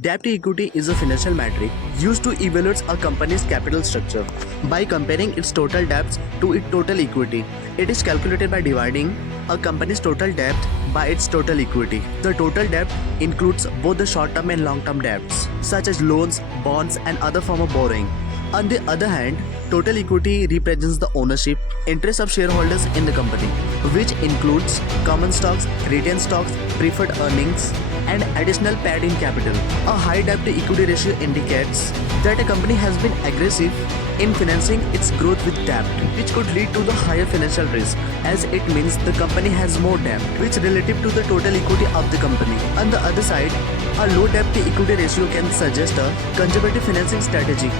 Debt to equity is a financial metric used to evaluate a company's capital structure by comparing its total debts to its total equity. It is calculated by dividing a company's total debt by its total equity. The total debt includes both the short-term and long-term debts, such as loans, bonds, and other form of borrowing. On the other hand, total equity represents the ownership interest of shareholders in the company, which includes common stocks, retained stocks, preferred earnings, and additional paid-in capital. A high debt-to-equity ratio indicates that a company has been aggressive in financing its growth with debt, which could lead to the higher financial risk, as it means the company has more debt, which relative to the total equity of the company. On the other side, a low debt-to-equity ratio can suggest a conservative financing strategy,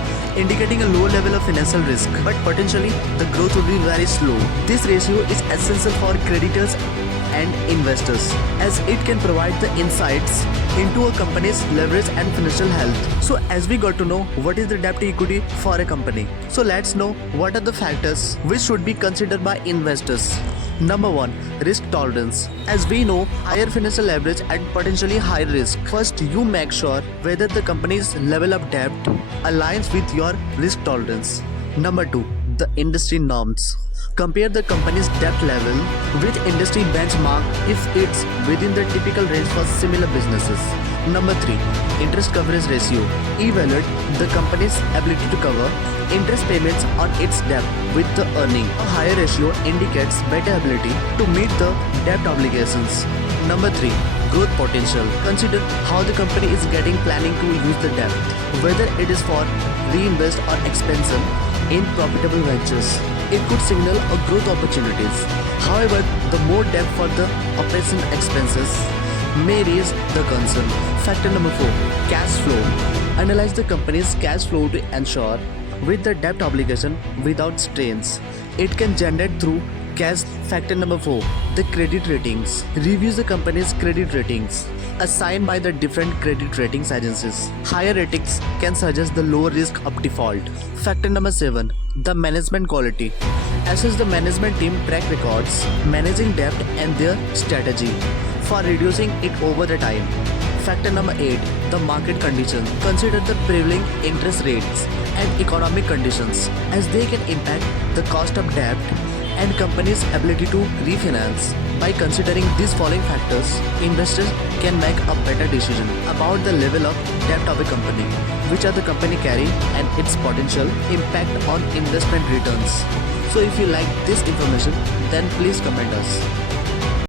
indicating a low level of financial risk, but potentially the growth will be very slow. This ratio is essential for creditors and investors, as it can provide the insights into a company's leverage and financial health. So as we got to know what is the debt to equity for a company, so let's know what are the factors which should be considered by investors. Number 1. Risk tolerance. As we know, higher financial leverage and potentially high risk. First, you make sure whether the company's level of debt aligns with your risk tolerance. Number 2. The industry norms. Compare the company's debt level with industry benchmark if it's within the typical range for similar businesses. Number 3. Interest coverage ratio. Evaluate the company's ability to cover interest payments on its debt with the earning. A higher ratio indicates better ability to meet the debt obligations. Number 3. Growth potential. Consider how the company is planning to use the debt, whether it is for reinvest or expansion in profitable ventures. It could signal a growth opportunities. However, the more debt for the operation expenses may raise the concern. Factor number 4. Cash flow. Analyze the company's cash flow to ensure with the debt obligation without strains. It can generate through cash. Factor number 4. The credit ratings. Reviews the company's credit ratings assigned by the different credit ratings agencies. Higher ratings can suggest the lower risk of default. Factor number 7. The management quality. Assess the management team track records, managing debt and their strategy for reducing it over the time. Factor number 8. The market conditions. Consider the prevailing interest rates and economic conditions, as they can impact the cost of debt and company's ability to refinance. By considering these following factors, investors can make a better decision about the level of debt of a company, which are the company carry, and its potential impact on investment returns. So if you like this information, then please comment us.